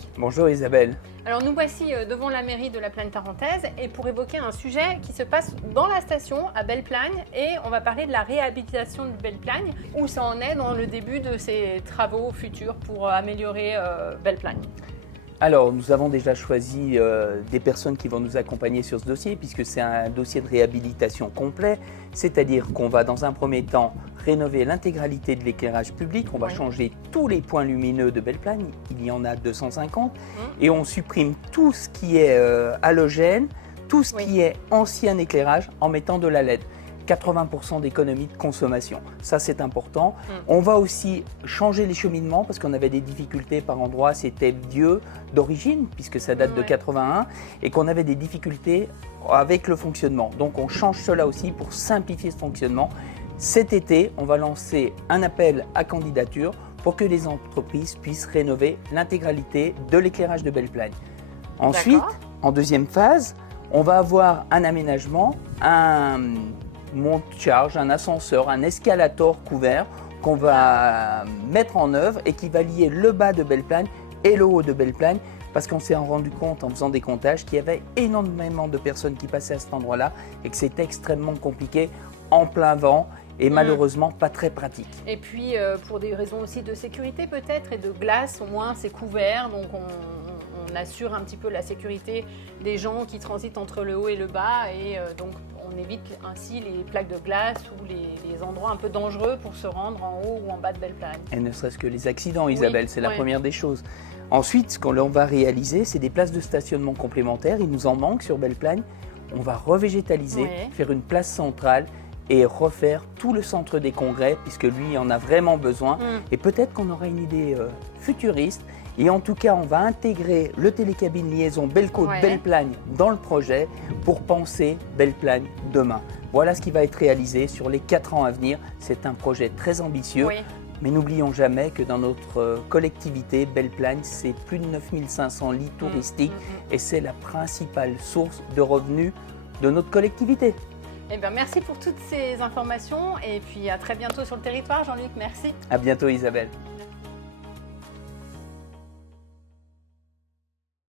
Jean-Luc. Bonjour Isabelle. Alors nous voici devant la mairie de la Plagne-Tarentaise et pour évoquer un sujet qui se passe dans la station à Belle-Plagne et on va parler de la réhabilitation de Belle-Plagne, où ça en est dans le début de ces travaux futurs pour améliorer Belle-Plagne. Alors, nous avons déjà choisi des personnes qui vont nous accompagner sur ce dossier, puisque c'est un dossier de réhabilitation complet, c'est-à-dire qu'on va dans un premier temps rénover l'intégralité de l'éclairage public, on va changer tous les points lumineux de Belle-Plagne, il y en a 250, et on supprime tout ce qui est halogène, tout ce qui est ancien éclairage en mettant de la LED. 80% d'économie de consommation. Ça, c'est important. On va aussi changer les cheminements parce qu'on avait des difficultés par endroits. C'était vieux d'origine puisque ça date de 81 et qu'on avait des difficultés avec le fonctionnement. Donc, on change cela aussi pour simplifier ce fonctionnement. Cet été, on va lancer un appel à candidature pour que les entreprises puissent rénover l'intégralité de l'éclairage de Belle-Plagne. Ensuite, en deuxième phase, on va avoir un aménagement, un monte-charge, un ascenseur, un escalator couvert qu'on va mettre en œuvre et qui va lier le bas de Belle-Plagne et le haut de Belle-Plagne parce qu'on s'est rendu compte en faisant des comptages qu'il y avait énormément de personnes qui passaient à cet endroit-là et que c'était extrêmement compliqué en plein vent et malheureusement pas très pratique. Et puis pour des raisons aussi de sécurité peut-être et de glace, au moins c'est couvert, donc on assure un petit peu la sécurité des gens qui transitent entre le haut et le bas et donc on évite ainsi les plaques de glace ou les endroits un peu dangereux pour se rendre en haut ou en bas de Belle-Plagne. Et ne serait-ce que les accidents, Isabelle, c'est la première des choses. Ensuite, ce qu'on va réaliser, c'est des places de stationnement complémentaires. Il nous en manque sur Belle-Plagne. On va revégétaliser, faire une place centrale et refaire tout le centre des congrès, puisque lui en a vraiment besoin. Et peut-être qu'on aura une idée futuriste. Et en tout cas, on va intégrer le télécabine liaison Belle-Côte-Belle-Plagne dans le projet pour penser Belle-Plagne demain. Voilà ce qui va être réalisé sur les 4 ans à venir. C'est un projet très ambitieux. Mais n'oublions jamais que dans notre collectivité, Belle-Plagne, c'est plus de 9500 lits touristiques et c'est la principale source de revenus de notre collectivité. Eh bien, merci pour toutes ces informations et puis à très bientôt sur le territoire, Jean-Luc. Merci. À bientôt, Isabelle.